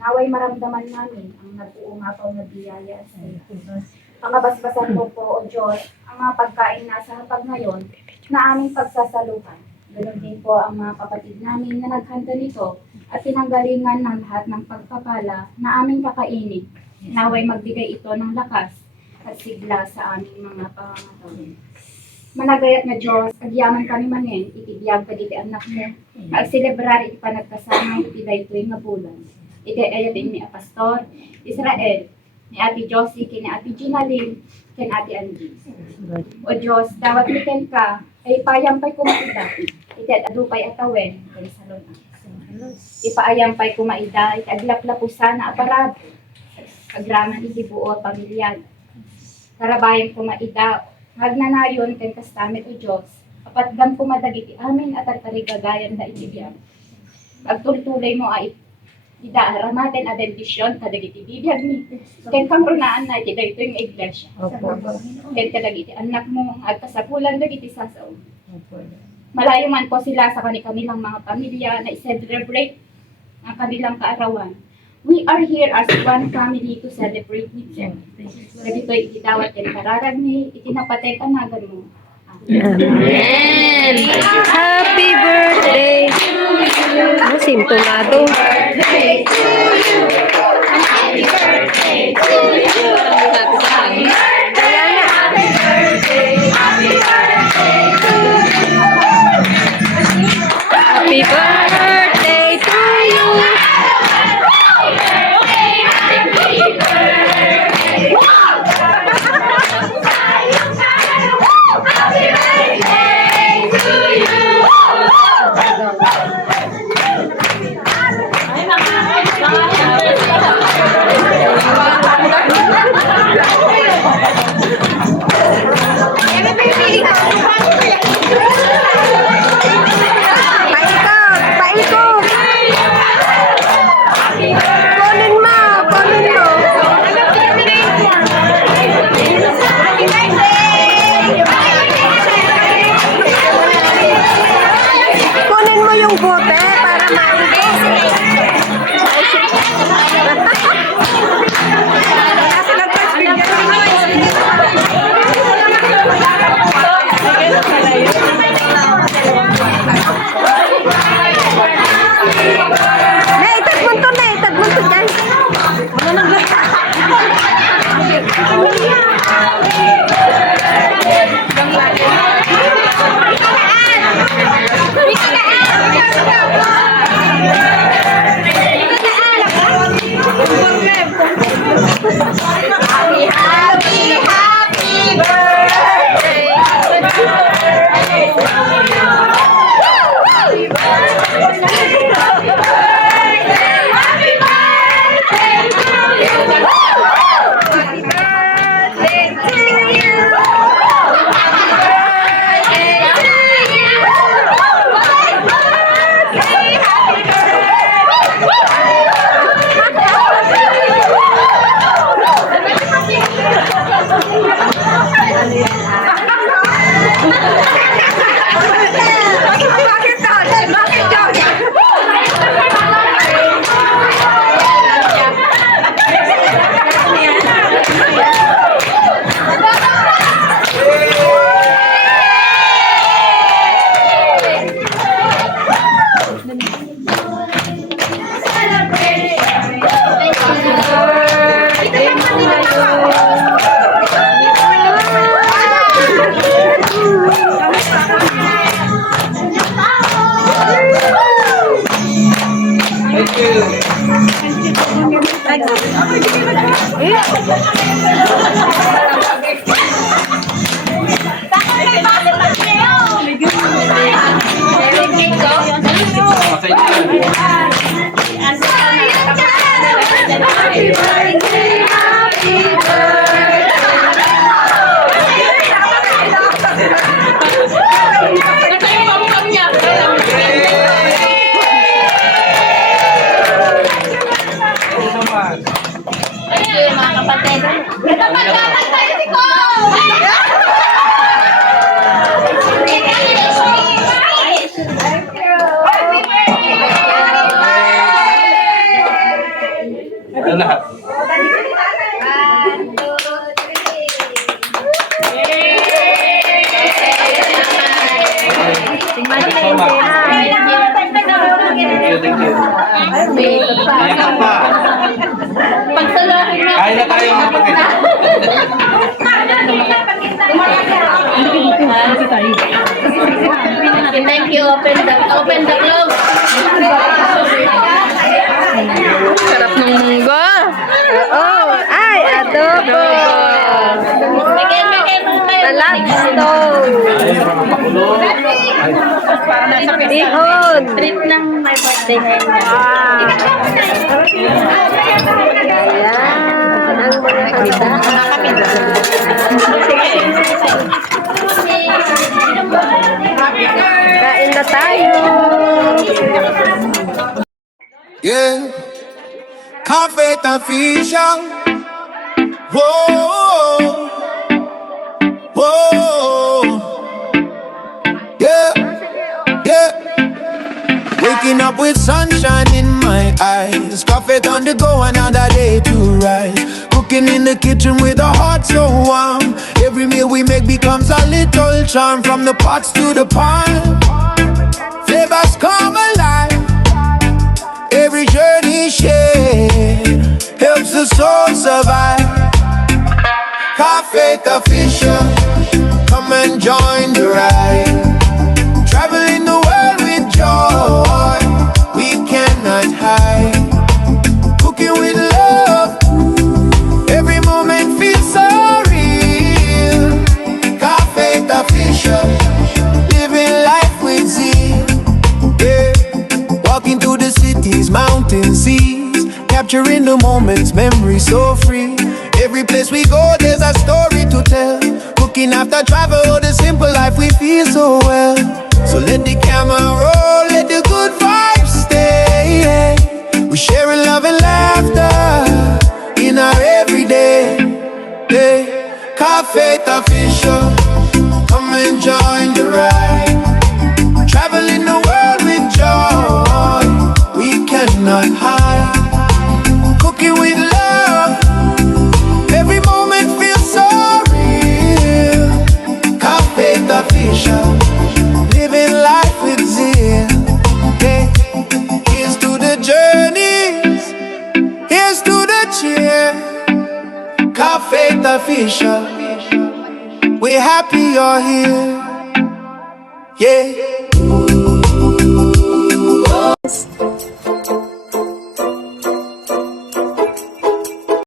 Naway maramdaman namin ang nag-uumapaw na biyaya sa iyo. Pakabasbasan mo po, O Diyos, ang mga pagkain nasa hapag ngayon na aming pagsasaluhan. Ganon din po ang mga kapatid namin na naghanda nito at pinanggalingan ng lahat ng pagpapala na aming kakainin. Naway magbigay ito ng lakas at sigla sa aming mga pangangataon. Managayat nga Diyos, agyaman kami manin, itibiyag ka diti anak mo, magselebrar iti panagkasama iti daytoy nga bulan. Iti ayat ni Pastor Israel, ni Ate Josie, kini Ate Ginaline, ken Ate Angie. O Diyos, dawat miken ka, ay payampay kumaida, iti adupay atawen, ken salon. Ipaayampay kumaida, iti aglaplapusan na aparad, agraman iti buo pamilyad. Karabayan kumaida, hagnanayon ken kastamit o Diyos, apatgam kumadagiti amin at tarigagayan da itibiyag. Pagtultulay mo ay ida aramaten a bendisyon kadagiti bibiyag ni ken kamrunaan na iti daytoy nga iglesia. Ken kadagiti anak mo at kasapulan dagiti sasaw. Malayo man po sila sa kanilang mga pamilya na i-celebrate ang kanilang kaarawan. We are here as one family to celebrate with them. Dagitoy itidawat ken kararag ni itinapatay kanagan mo. Amen! Happy birthday to you! Simptomado. Happy birthday to you! Happy birthday! Happy birthday! Happy birthday to you! Happy birthday to you! Thank you. Open the close. Sarap ng munggo. Oo. Ay, adobo. Bigyan Palapsto. Bihon. treat ng my birthday ngayon. Ayan. Ang mga handa. Kain na tayo. Yeah, coffee official. Whoa, whoa. Yeah, yeah. Waking up with sunshine in my eyes. Coffee on the go, another day to rise. Cooking in the kitchen with a heart so warm. Every meal we make becomes a little charm. From the pots to the pan, flavors come alive. Every journey shared helps the soul survive. Coffee official, come and join the ride. Traveling the world with joy, we cannot hide. Cooking with love, every moment feels so real. Coffee official, living life with zeal. Yeah. Walking through the cities, mountains, seas, capturing the moments, memories so free. Every place we go, there's a story to tell. Cooking after travel, the simple life we feel so well. So let the camera roll, let the good vibes stay. We sharing love and laughter in our everyday. Hey, Cafe official, come and join the ride. Traveling the world with joy, we cannot hide. Cooking with love, every moment feels so real. Cafe official, living life with zeal. Hey, here's to the journeys, here's to the cheer. Cafe official, we're happy you're here. Yeah.